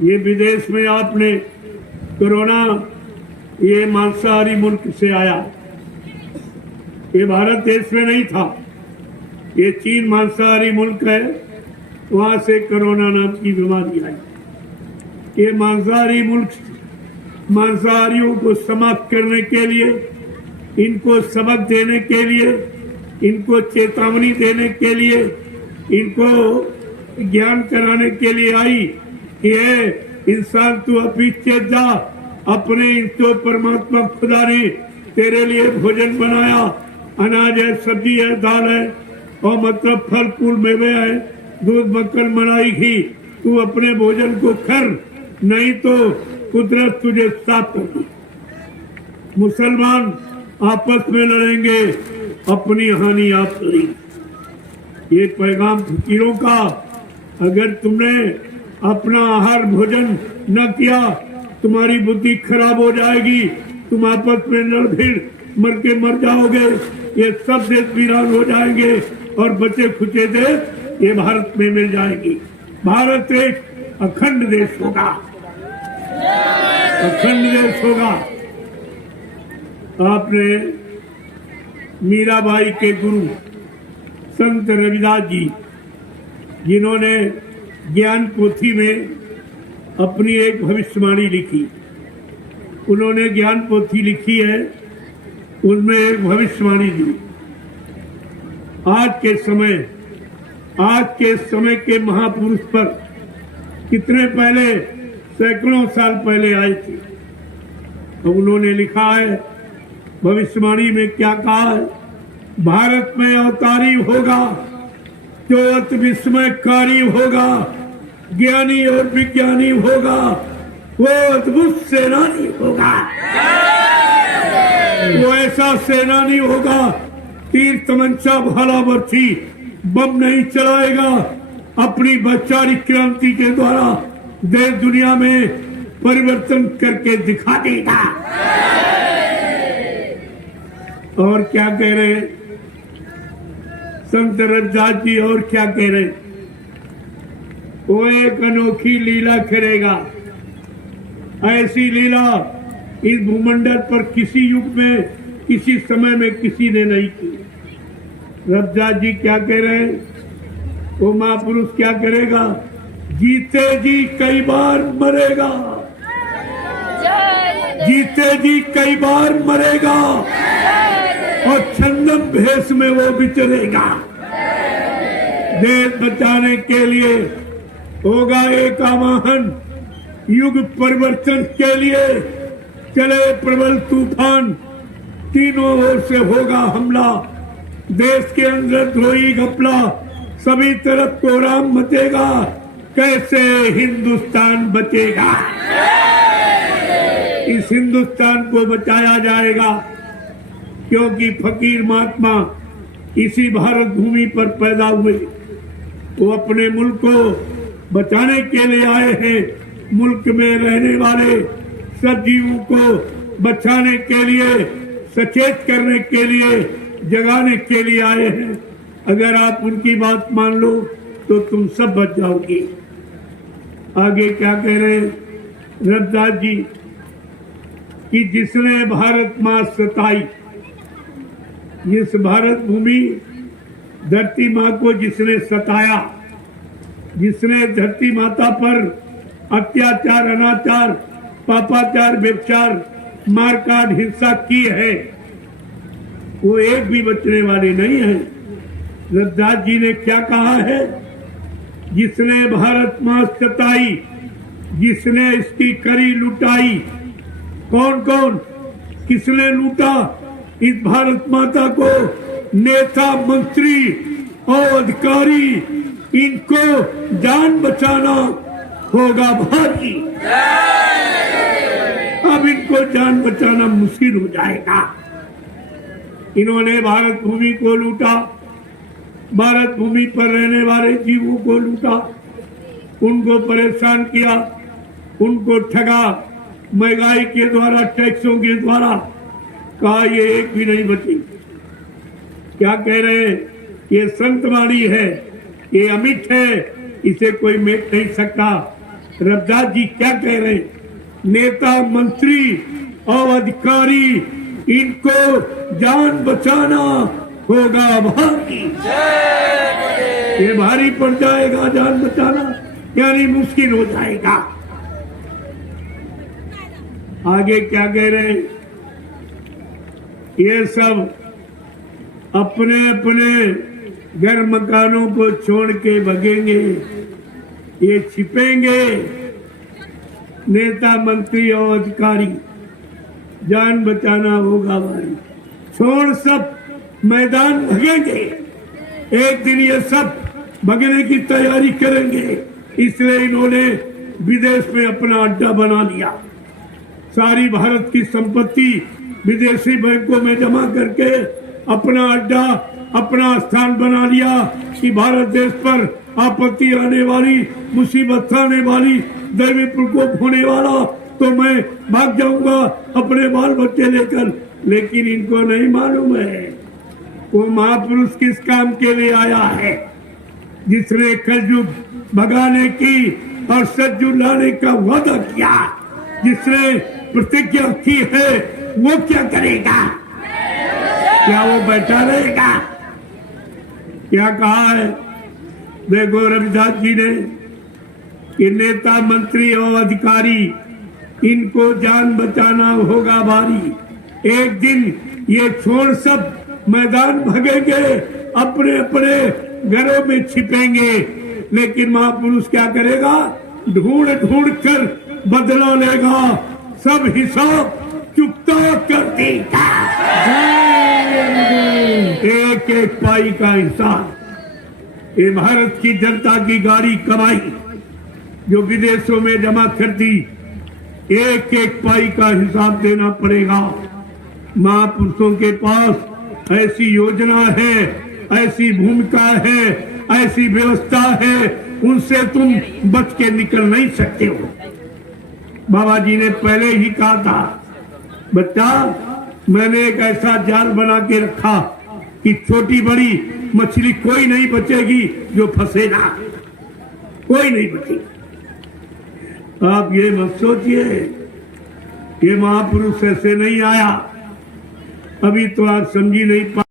ये विदेश में आपने कोरोना, ये मांसाहारी मुल्क से आया, ये भारत देश में नहीं था। ये चीन मांसाहारी मुल्क है, वहां से कोरोना नाम की बीमारी आई। ये मांसाहारी मुल्क मांसाहारियों को समाप्त करने के लिए, इनको सबक देने के लिए, इनको चेतावनी देने के लिए, इनको ज्ञान कराने के लिए आई कि इंसान तू पीछे जा, अपने इनको परमात्मा खुदा ने तेरे लिए भोजन बनाया, अनाज है, सब्जी है, दाल है और मतलब फल फूल मेवे है, दूध मक्खन मलाई घी, तू अपने भोजन को कर, नहीं तो कुदरत तुझे साफ कर दी। मुसलमान आपस में लड़ेंगे, अपनी हानि आप करेंगे। ये पैगाम फकीरों का, अगर तुमने अपना आहार भोजन न किया, तुम्हारी बुद्धि खराब हो जाएगी, तुम आपस में लड़ भिड़ मर के मर जाओगे, ये सब देश वीरान हो जाएंगे और बचे खुचे देश ये भारत में मिल जाएगी। भारत एक अखंड देश होगा, अखंड देश होगा। आपने मीराबाई के गुरु संत रविदास जी, जिन्होंने ज्ञान पोथी में अपनी एक भविष्यवाणी लिखी, उन्होंने ज्ञान पोथी लिखी है, उनमें एक भविष्यवाणी दी। आज के समय के महापुरुष पर कितने पहले, सैकड़ों साल पहले आए थे, तो उन्होंने लिखा है भविष्यवाणी में क्या कहा है, भारत में अवतारी होगा जो अति विस्मयकारी होगा, ज्ञानी और विज्ञानी होगा, वो अद्भुत सेनानी होगा। वो ऐसा सेनानी होगा, तीर तमंचा भाला बर्छी बम नहीं चलाएगा, अपनी वैचारिक क्रांति के द्वारा देश दुनिया में परिवर्तन करके दिखा देगा। और क्या कह रहे हैं संत रविदास जी, और क्या कह रहे हैं, वो एक अनोखी लीला करेगा। ऐसी लीला इस भूमंडल पर किसी युग में, किसी समय में किसी ने नहीं की। रविदास जी क्या कह रहे हैं, वो महापुरुष क्या करेगा, जीते जी कई बार मरेगा, जीते जी कई बार मरेगा और छंदम भेष में वो विचरेगा। देश बचाने के लिए होगा एक आवाहन, युग परिवर्तन के लिए चले प्रबल तूफान, तीनों ओर से होगा हमला, देश के अंदर द्रोही घपला, सभी तरफ कोहराम मचेगा, कैसे हिंदुस्तान बचेगा। इस हिंदुस्तान को बचाया जाएगा, क्योंकि फकीर महात्मा इसी भारत भूमि पर पैदा हुए, वो अपने मुल्क को बचाने के लिए आए हैं, मुल्क में रहने वाले सब जीवों को बचाने के लिए, सचेत करने के लिए, जगाने के लिए आए हैं। अगर आप उनकी बात मान लो तो तुम सब बच जाओगे। आगे क्या कह रहे रविदास जी कि जिसने भारत माँ सताई, इस भारत भूमि धरती माँ को जिसने सताया, जिसने धरती माता पर अत्याचार, अनाचार, पापाचार, व्यभिचार, मारकाट, हिंसा की है, वो एक भी बचने वाले नहीं है। रविदास जी ने क्या कहा है, जिसने भारत माँ सताई, जिसने इसकी करी लुटाई। कौन कौन, किसने लूटा इस भारत माता को? नेता, मंत्री और अधिकारी, इनको जान बचाना होगा भारी। अब इनको जान बचाना मुश्किल हो जाएगा। इन्होंने भारत भूमि को लूटा, भारत भूमि पर रहने वाले जीवों को लूटा, उनको परेशान किया, उनको ठगा, महंगाई के द्वारा, टैक्सों के द्वारा, कहा ये एक भी नहीं बची। क्या कह रहे हैं, ये संतवाणी है, ये अमिट है, इसे कोई मेट नहीं सकता। रविदास जी क्या कह रहे हैं? नेता मंत्री और अधिकारी इनको जान बचाना होगा भारी। ये भारी पड़ जाएगा, जान बचाना यानी मुश्किल हो जाएगा। आगे क्या कह रहे हैं? ये सब अपने अपने घर मकानों को छोड़ के भगेंगे, ये छिपेंगे। नेता मंत्री और अधिकारी जान बचाना होगा भाई, छोड़ सब मैदान भगेंगे। एक दिन ये सब भगने की तैयारी करेंगे, इसलिए इन्होंने विदेश में अपना अड्डा बना लिया। सारी भारत की संपत्ति विदेशी बैंकों में जमा करके अपना अड्डा, अपना स्थान बना लिया कि भारत देश पर आपत्ति आने वाली, मुसीबत आने वाली, दैवी प्रकोप होने वाला तो मैं भाग जाऊंगा अपने बाल बच्चे लेकर। लेकिन इनको नहीं मालूम है वो महापुरुष किस काम के लिए आया है, जिसने कलयुग भगाने की और सतयुग लाने का वादा किया, जिसने प्रतिज्ञा की है, वो क्या करेगा? क्या वो बैठा रहेगा? क्या कहा है? देखो रविदास जी ने कि नेता मंत्री और अधिकारी इनको जान बचाना होगा भारी। एक दिन ये छोड़ सब मैदान भगेंगे, अपने अपने घरों में छिपेंगे। लेकिन महापुरुष क्या करेगा? ढूंढ ढूंढ कर बदला लेगा, सब हिसाब चुकता कर देगा। एक एक पाई का हिसाब। ये भारत की जनता की गाड़ी कमाई जो विदेशों में जमा करती, एक एक पाई का हिसाब देना पड़ेगा। महापुरुषों के पास ऐसी योजना है, ऐसी भूमिका है, ऐसी व्यवस्था है, उनसे तुम बच के निकल नहीं सकते हो। बाबा जी ने पहले ही कहा था, बच्चा मैंने एक ऐसा जाल बना के रखा कि छोटी बड़ी मछली कोई नहीं बचेगी जो फंसेगा, कोई नहीं बचेगी। आप ये मत सोचिए ये महापुरुष ऐसे नहीं आया, अभी तो आप समझी नहीं पा